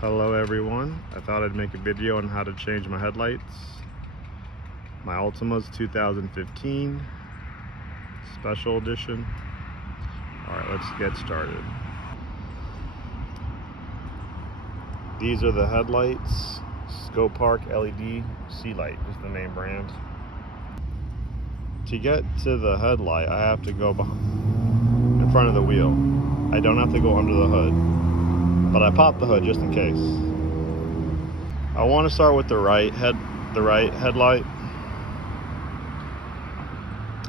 Hello everyone, I thought I'd make a video on how to change my headlights. My Altima's 2015 special edition. Alright, let's get started. These are the headlights. Scope Park LED C-Light is the main brand. To get to the headlight, I have to go in front of the wheel. I don't have to go under the hood, but I popped the hood just in case. I want to start with the right headlight.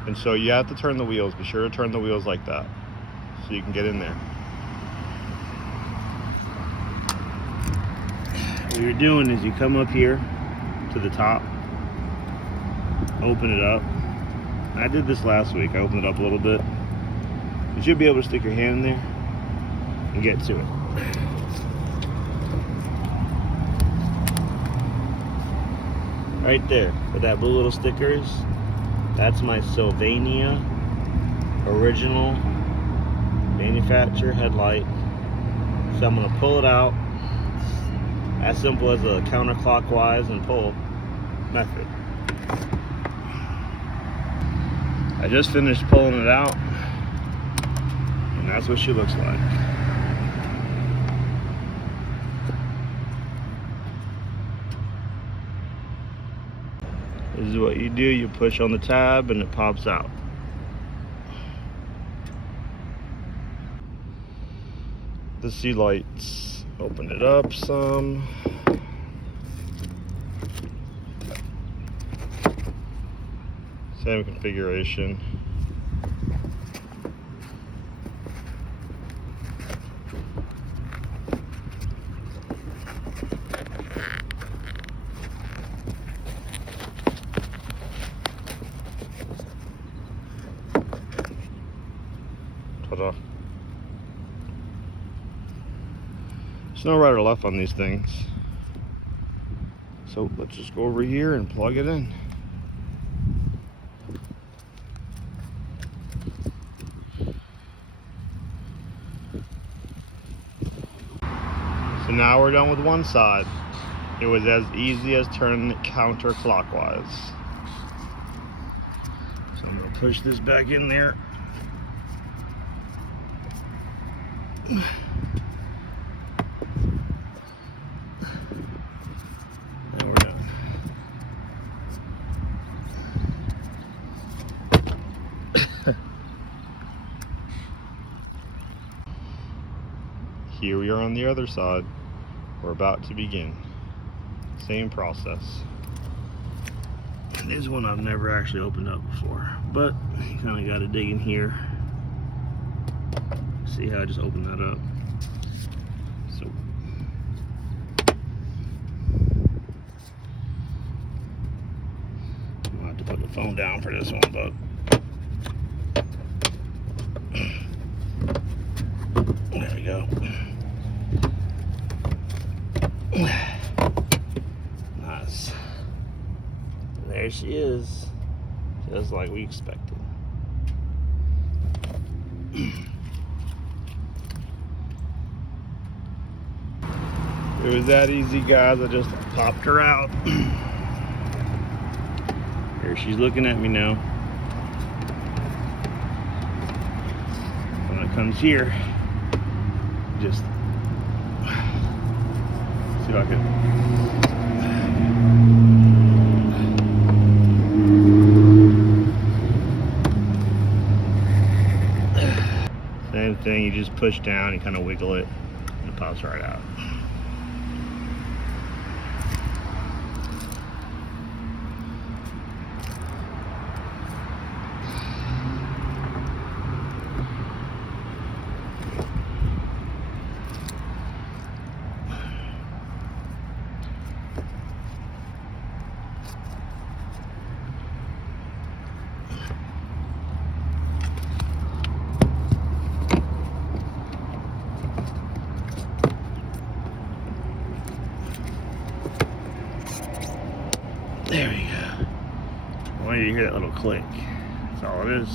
And so you have to turn the wheels. Be sure to turn the wheels like that so you can get in there. What you're doing is you come up here to the top, open it up. I did this last week. I opened it up a little bit. You should be able to stick your hand in there and get to it. Right there, with that blue little stickers, that's my Sylvania original manufacturer headlight. So I'm gonna pull it out, as simple as a counterclockwise and pull method. I just finished pulling it out, and that's what she looks like. This is what you do, you push on the tab and it pops out. The C-lights, open it up some. Same configuration. Ta-da. There's no right or left on these things. So let's just go over here and plug it in. So now we're done with one side. It was as easy as turning it counterclockwise. So I'm gonna push this back in there. And we're done. Here we are on the other side. We're about to begin. Same process. And this one I've never actually opened up before, but you kind of got to dig in here. See how I just opened that up? So I'm gonna have to put the phone down for this one, but there we go. Nice. There she is, just like we expected. It was that easy, guys. I just popped her out. Here she's looking at me now. When it comes here, just see if I can. Same thing, you just push down, you kind of wiggle it, and it pops right out. There we go. I want you to hear that little click. That's all it is.